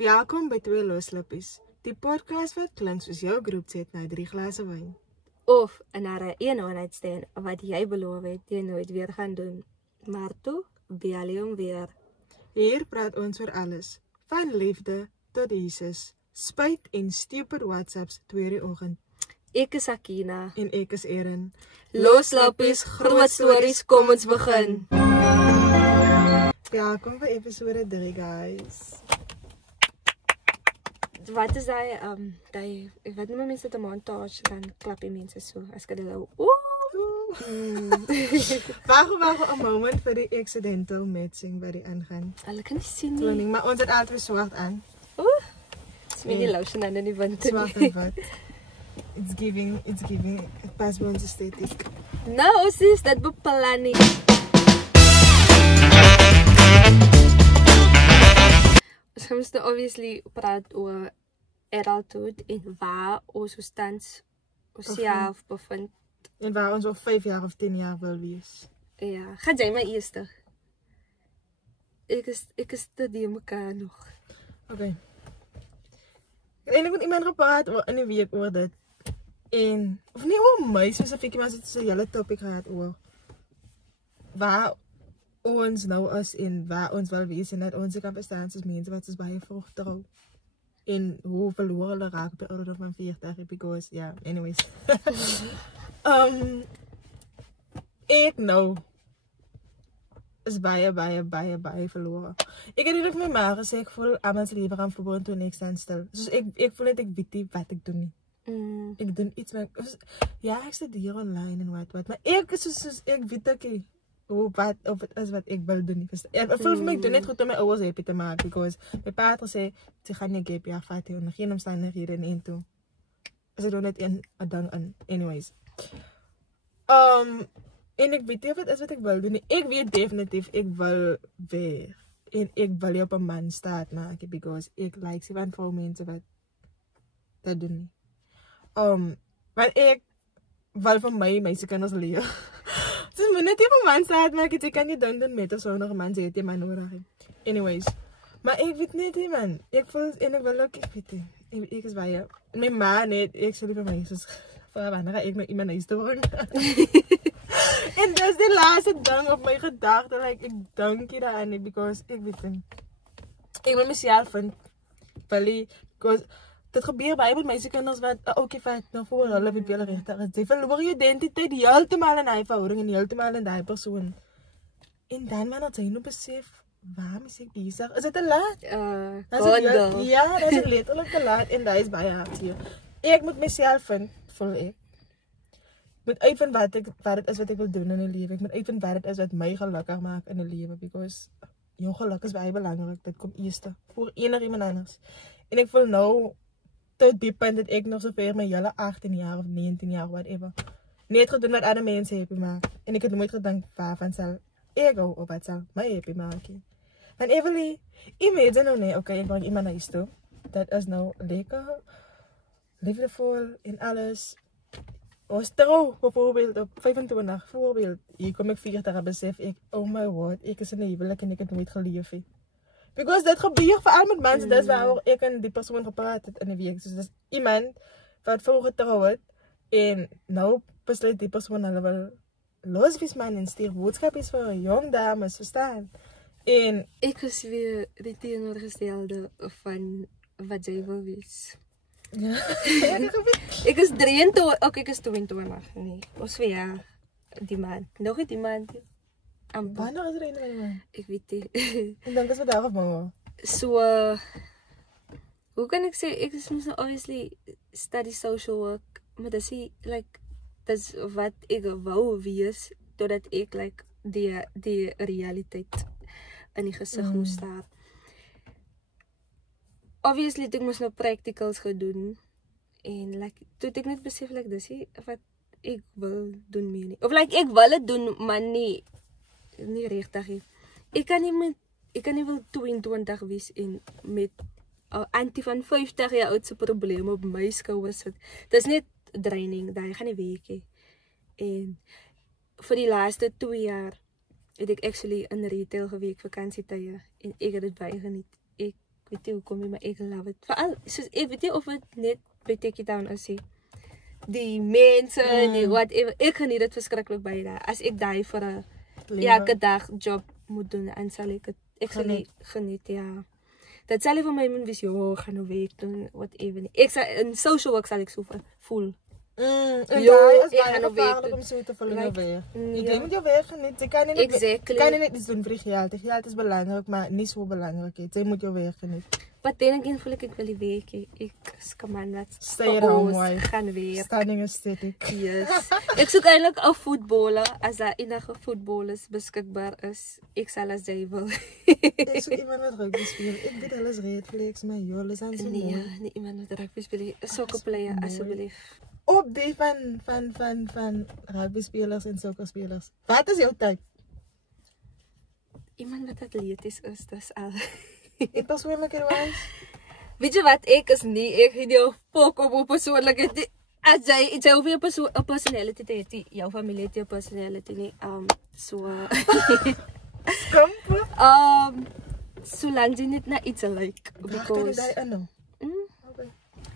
Welkom by Twee Loslippies, die podcast wat klink soos jou groepchat na 3 glase wyn. Of naar 'n eenhoorheid staan wat jy beloof het jy nooit weer gaan doen. Maar toe, bel jy hom weer. Hier praat ons oor alles, van liefde tot Jesus, spyt en stupid WhatsApps 2 die oggend. Ek is Akina. En ek is Erin. Loslappies, groot stories, kom ons begin. Welkom by episode 3, guys. Wat is hy, wat noem mense dit 'n montage, dan klap die mense so, as ek hulle Wag 'n moment vir die accidental matching wat die aangaan. Hulle kan nie sien nie. Toning, maar ons het altyd swart aan. Dis met die lotion aan in die wind. Swart en wat. It's giving, het pas by ons aesthetic. Nou, sis, dat bepaal nie. Ons gaan nou obviously praat oor adulthood en waar ons tans onsself bevind. En waar ons op 5 jaar of 10 jaar wil wees. Ja, gaan jy my eerste? Ek is te die mekaar nog. Okay. Ek het eintlik met iemand gepraat in die week oor dit. En, of nie oor my spesifiek, maar het is 'n hele topic gehad oor waar ons nou is en waar ons wil wees en dat ons kan verstaan as mense wat is baie vroeg trou. En hoe verloor hulle raak by ouderdom van 40, because, yeah, anyways. Ek nou is baie verloren. Ek het net vir my ma gesê, ek voel almal se lewe gaan verboond toe en ek staan stil. Dus ek voel net ek weet nie wat ek doen nie. Ek doen iets met, ja, ek studeer online en wat, maar ek is soos ek weet ek nie of het is wat ek wil doen. Ek voel vir my ek doen net goed om my ouers happy te maak, because my pa het gesê, sy gaan nie gap jaar vat onder geen omstandighede en een toe. As ek doen net een ding in, anyways. En ek weet nie of het is wat ek wil doen nie. Ek weet definitief ek wil weer. En ek wil nie op 'n man staat maak, because ek like sy van vrou mense wat dat doen nie. Want ek wil van my meisiekinders leer. Dus moet net nie op 'n man staat maak, jy kan nie doen met of so nog 'n man sê jy man nodig het. Anyways, maar ek weet net nie man. Ek voel en ek wil ook, ek weet nie. Ek is baie. My ma net, ek sê vir my soos vir wanneer ek met iemand huis toe bring. En dis die laaste ding op my gedagte, like ek dink hier daaraan, because ek weet nie. Ek wil myself vind, because dit gebeur baie met meisiekinders wat ookie vat nou voor hulle weet wel regtig is. Jy verloor jou identiteit heeltemal in hy verhouding en heeltemal in daai persoon. En dan wanneer jy nou besef, waarom is ek besig? Is dit te laat? Ja, dat is letterlik te laat en dat is baie hartseer. Ek moet myself vind, voel ek. Moet uitvind wat het is wat ek wil doen in die lewe. Ek moet uitvind wat het is wat my gelukkig maak in die lewe, because jou geluk is baie belangrik. Dit kom eerste voor iemand anders. En ek voel nou tot die punt dat ek nog so ver my hele 18 jaar of 19 jaar whatever net gedoen wat ander mense happy maak. En ek het nooit gedink waarvan sal ek hou of wat sal my happy maak. Want Evelie, imagine nou nee, okay, ek bring iemand huis toe. Dat is nou lekker, liefdevol en alles. Ons trouw bijvoorbeeld op 25 voorbeeld. Hier kom ek 40 en besef ek, oh my word, ek is in 'n huwelik en ek het nooit geleef het. Because dit gebeur veral met mense, dis waar ek en die persoon gepraat het in die week. Dus dis iemand wat vroeg getrou het en nou besluit die persoon hulle wil loswees man en stuur boodskapies vir jong dames, verstaan? En ek is weer die teenoorgestelde van wat jy wil wees. Ja. Ek is 23, ek is 22, nee. Ons weer die man. Nog nie die man. Wanneer is er een man? Ek weet nie. En dan is wat daarop man. So, hoe kan ek sê, ek is mos nou obviously study social work, maar dis like, dis wat ek wou wees, totdat ek like die realiteit in die gesig moes staar. Obviously, ek moes nou practicals gedoen, en like, toe ek net besef, like, dis wat ek wil doen meer nie. Of like, ek wil het doen, maar nie regtig nie. Ek kan nie wil 22 wees en met antie van 50 jaar oud se probleme op my skouers sit. Dis net draining, daai gaan nie werk nie. En vir die laaste 2 jaar het ek actually in retail gewerk vakansietye en ek het dit baie geniet. Ek weet jy hoekom nie, maar ek love it. Veral, soos, ek weet nie of het net by Take It Down is die mense, die whatever, ek geniet dit verskriklik by daar. As ek daai vir 'n elke dag job moet doen, en sal ek geniet, ja. Dat sal ek vir my moet wees, gaan nou werk doen, whatever nie. Ek sal, in social work sal ek so voel. En daai is baie gevaarlik om so te voel in jou werk. Jy moet jou werk geniet. Jy kan nie net iets doen vir die geld. Die geld is belangrik, maar nie so belangrik nie. Jy moet jou werk geniet. Maar dan again voel ek wil die werk. Ek is man wat stay at home wife. Gaan werk. Stunning aesthetic. Yes. Ek soek eintlik 'n voetballer, as daar enige voetballers beskikbaar is. Ek sal as jy wil. Ek soek iemand wat rugby speel. Ek weet hulle is red flex, maar joh, hulle is aan so mooi. Nee, nie iemand wat rugby speel. Soccer player asseblief. Op die van rugby spelers en soccer spelers. Wat is jou tyd? Iemand wat atleties is, dis al. Ek persoonlikheidswys. Weet jy wat, ek is nie, ek het jou fok op persoonlikheid. As jy hoef jy 'n personality te hê, jou familie het 'n personality nie. Skampe? Solank jy net na iets lyk. Because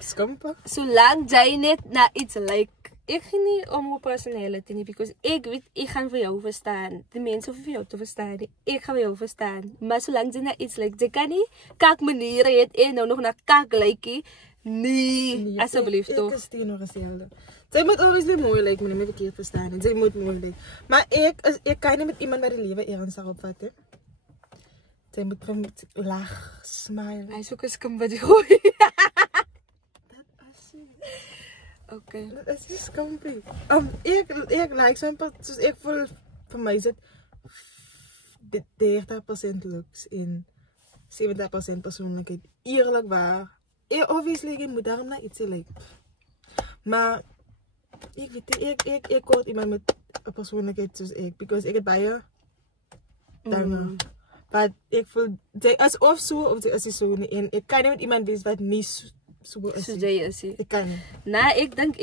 Skampe? Solank jy net na iets lyk. Ek gaan nie om 'n personality nie, because ek weet, ek gaan vir jou verstaan. Die mense hoef vir jou te verstaan nie. Ek gaan vir jou verstaan. Maar solank jy na iets lyk, jy kan nie kak maniere het en nou nog na kak lykie. Nee, asseblief toch. Ek is teenoorgestelde. Sy moet obviously mooi lyk, maar nie verkeerd verstaan. En sy moet mooi lyk. Maar ek kan nie met iemand wat die lewe ernstig opvat, hè. Sy moet van lag, smile. Hy is ook 'n skim wat jy gooi. Okay. Dat is nie skampie. Ek like so 'n soos ek voel vir my is dit 30% looks en 70% persoonlikheid. Eerlikwaar. Obviously jy moet daarom na ietsie lyk. Maar ek weet ek kort iemand met 'n persoonlikheid soos ek, because ek het baie dinge. Maar ek voel jy as of so of jy is so nie, en ek kan nie met iemand wees wat nie so is. Soos jy is. Ek kan nie. Nee, ek dink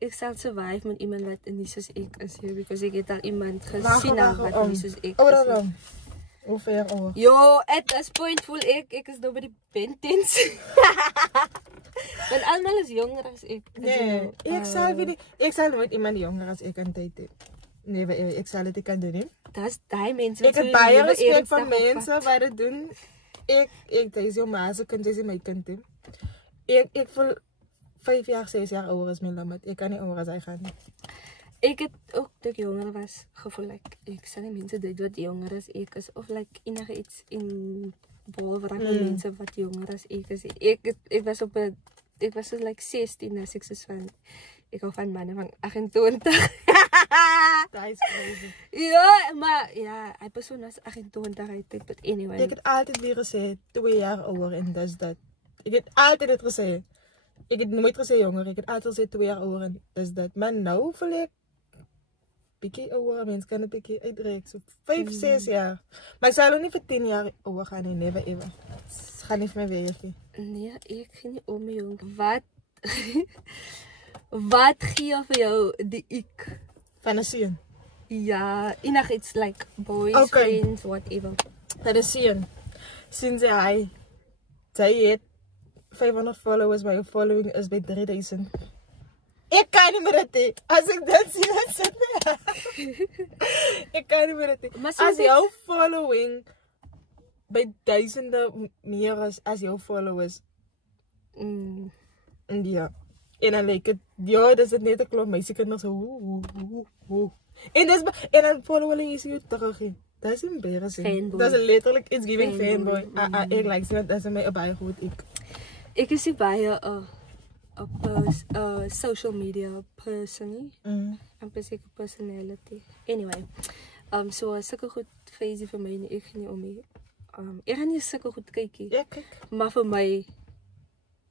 ek sal survive met iemand wat nie soos ek is hier, because ek het al iemand gesien wat nie soos ek is. Hoe ver oor? Yo, at this point voel ek is nou by die bentens. Want almal is jonger as ek. Nee, ek sal nooit iemand jonger as ek aan tyd hê. Nee, ek sal dit kan doen nie. Dis daai mense wat ek het baie respek vir mense wat dit doen. Ek is jou ma se kind, jy is my kind. Ek voel 5 jaar, 6 jaar ouer is my limit. Ek kan nie ouer as hy gaan nie. Ek het ook toe ek jonger was gevoel ek sal nie mense dit wat jonger as ek is of enige iets in behalwe mense wat jonger as ek is. Ek was so 16 as ek soos van ek hou van manne van 28. Dat is crazy. Ja, maar ja, hy persoon was 28 uit, but anyway. Ek het altyd weer gesê 2 jaar ouer en dis dat. Ek het altyd dit gesê. Ek het nooit gesê jonger, ek het altyd gesê 2 jaar ouer en dis dat. Maar nou voel ek bietjie ouer, mens kan 'n bietjie uitreik, so 5, 6 jaar. Maar ek sal nie vir 10 jaar ouer gaan nie, never ever. Gaan nie vir my werk nie. Nee, ek gaan nie om my jong. Wat gee vir jou die ek? Van 'n seun. Ja, enigiets like boys, friends, whatever. Van 'n seun. Sien sy het 500 followers, my following is by 3000. Ek kan nie meer dit. As ek dit sien, dan sit ek kan nie meer dit. As jou following by duisende meer as jou followers. Ja. En dan dit is dit net 'n klomp meisiekinders so En dan follow hulle is jou terug. Dat is embarrassing. Dat is letterlijk it's giving fanboy. Ek like so dat is my baie goed ek is baie social media person. I'm basically personality. Anyway, so sulke goed crazy vir my nie, ek gaan nie om nie. Ek gaan nie sulke goed kykie. Ja, kyk. Maar vir my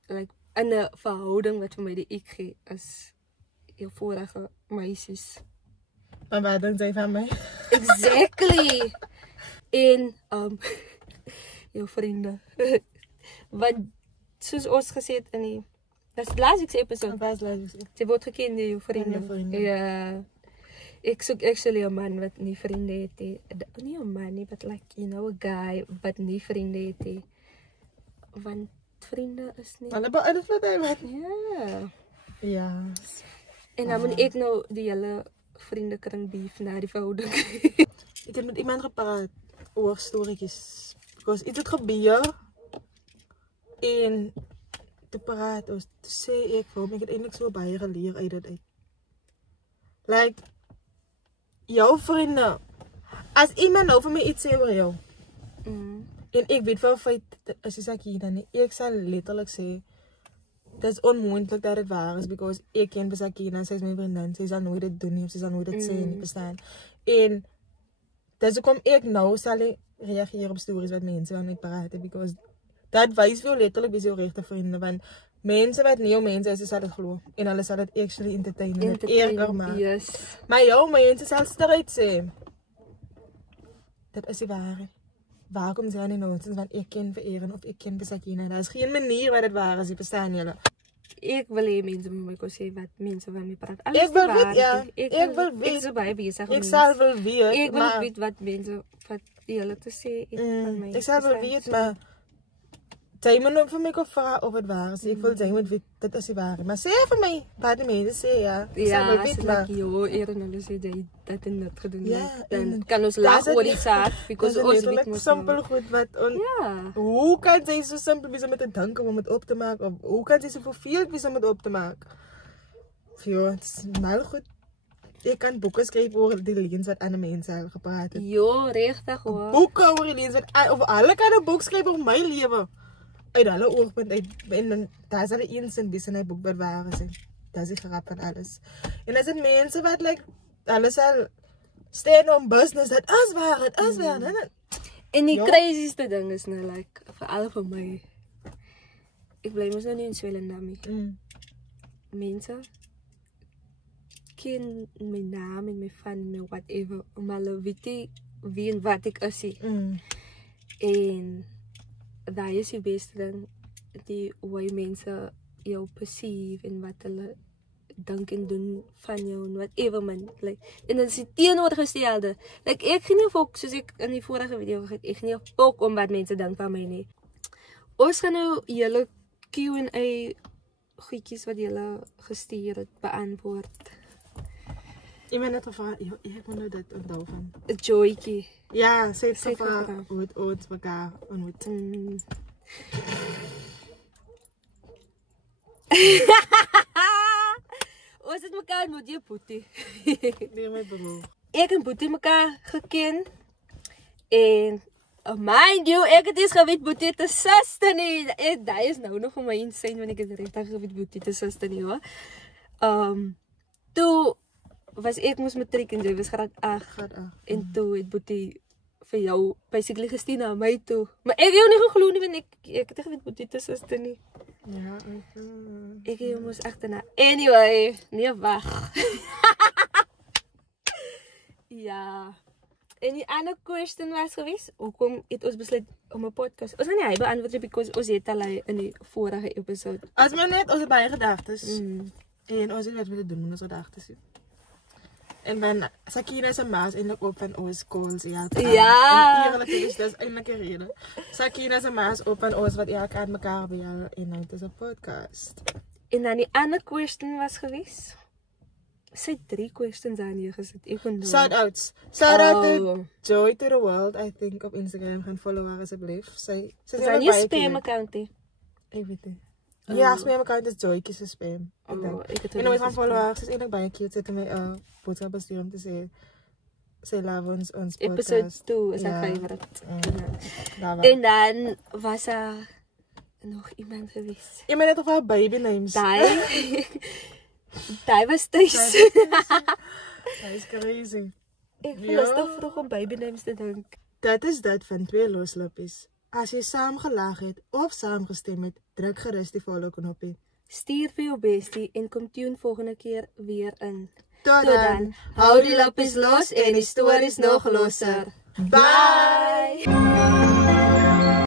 like in 'n verhouding wat vir my die ek gee is jou vorige meisies. Maar wat dink jy van my? Exactly. En jou vriende. Wat soos ons gesê het in die dis laaste episode. Jy word geken deur jou vriende. Ja. Ek soek actually 'n man wat nie vriende het nie. Nie 'n man nie, but like, you know, a guy wat nie vriende het nie. Want vriende is nie. Hulle beïnvloed hy wat. Ja. Ja. En dan moet ek nou die hele vriendekring beef na die verhouding. Ek het met iemand gepraat oor storieetjies. Because iets het gebeur en te praat ons, te sê ek vir hom, ek het eintlik so baie geleer uit dit uit. Like, jou vriende, as iemand nou vir my iets sê oor jou, en ek weet vir 'n feit, as jy Sakina nie, ek sal letterlik sê, dit is onmoontlik dat dit waar is, because ek ken vir Sakina, sy is my vriendin, sy sal nooit dit doen nie, of sy sal nooit dit sê nie, verstaan. En, dis hoekom ek nou sal reageer op stories wat mense aan my praat, because dat wys vir jou letterlik wie is jou regte vriende, want mense wat nie jou mense is, sal dit glo, en hulle sal dit actually entertain en dit erger maak. Yes. Maar jou mense sal sterk sê, dit is die waarheid. Waar kom sy aan die nonsens, want ek ken vir Erin of ek ken vir Sakina, daar is geen manier wat dit waar is, jy verstaan julle. Ek wil hê mense moet my sê wat mense van my praat. Ek wil weet, ja, ek wil weet. Ek is so baie besig. Ek sal wil weet, ek wil weet wat mense wat julle te sê van my. Ek sal wil weet, maar jy moet nou vir my kom vra of het waar is. Ek wil jy moet weet, dit is die waarheid. Maar sê vir my, wat die mense sê, ja. Ja, as dit like, Erin hulle sê jy dat en dit gedoen het, dan kan ons lag oor die saak, because ons weet mos simpel goed wat, hoe kan sy so simpel wees om het te dink om het op te maak, of hoe kan sy so verveeld wees om het op te maak? Jo, het is mal goed. Ek kan boeke skryf oor die leuns wat ander mense al gepraat het. Jo, regtig hoor. Boeke oor die leuns wat, of alle kan 'n boek skryf oor my lewe. Uit alle oogpunt uit, en dan, daar is al een sin bis in die boek wat waar is, dat is die grap van alles. En as dit mense wat, like, alles al stand on business, dat is waar, het is waar, En die crazyste ding is nou, like, veral vir my, ek bly mos nou nie in Swellendam nie. Mense ken my naam en my van, my whatever, maar hulle weet nie wie en wat ek is. En dat is die beste ding, die hoe mense jou perceive en wat hulle dink en doen van jou en whatever man. Like, en dan is die teenoorgestelde. Like, ek gee nie fok, soos ek in die vorige video gesê, ek gee nie fok om wat mense dink van my nie. Ons gaan nou julle Q&A goedjies wat julle gestuur het beantwoord. Iemand het gevra, ek moet nou dit onthou van. 'n Joytjie. Ja, sy het gevra hoe het ons mekaar ontmoet. Ons het mekaar ontmoet, jy Boetie. Nee, my broer. Ek en Boetie mekaar geken. En mind you, ek het eens geweet Boetie te suster nie. Dat is nou nog vir my insane, want ek het regtig geweet Boetie te suster nie, hoor. Toe was ek moes matriek en jy was graad 8. En toe het Boetie vir jou basically gestuur na my toe. Maar ek het jou nie geglo nie, want ek het geweet Boetie te suster nie. Ja, ek het jou moes agterna. Anyway, nee, wag. Ja. En die ander question was geweest, hoekom het ons besluit om 'n podcast? Ons gaan nie hy beantwoord because ons het al in die vorige episode. As my net, ons het baie gedagtes. En ons het wat we doen met ons gedagtes. En dan, Sakina se ma is eintlik op van ons calls, ja. Ja. En eerlik is dis eintlik 'n rede. Sakina se ma is op van ons wat elke aan mekaar bel en nou dis 'n podcast. En dan die ander question was geweest. Sy het 3 questions aan hier gesit. Ek onthou. Shout-outs. Shout-out to Joy to the World, I think, op Instagram. Gaan follow haar asseblief. Sy is nie spam account nie. Ek weet nie. Ja, spam account is Joytjie se spam. Ek het en ons gaan follow haar. Sy is eintlik baie cute. Sy het my boodskap gestuur om te sê sy love ons podcast. Episode 2 is haar favorite. En dan was daar nog iemand geweest. Iemand het of haar baby names. Daai was thuis. That is crazy. Ek was te vroeg om baby names te dink. Dat is dit van 2 loslippies. As jy saam gelag het of saam gestem het, druk gerus die follow knoppie. Stuur vir jou bestie en kom tune volgende keer weer in. Tot dan, hou die lippies los en die stories nog losser. Bye!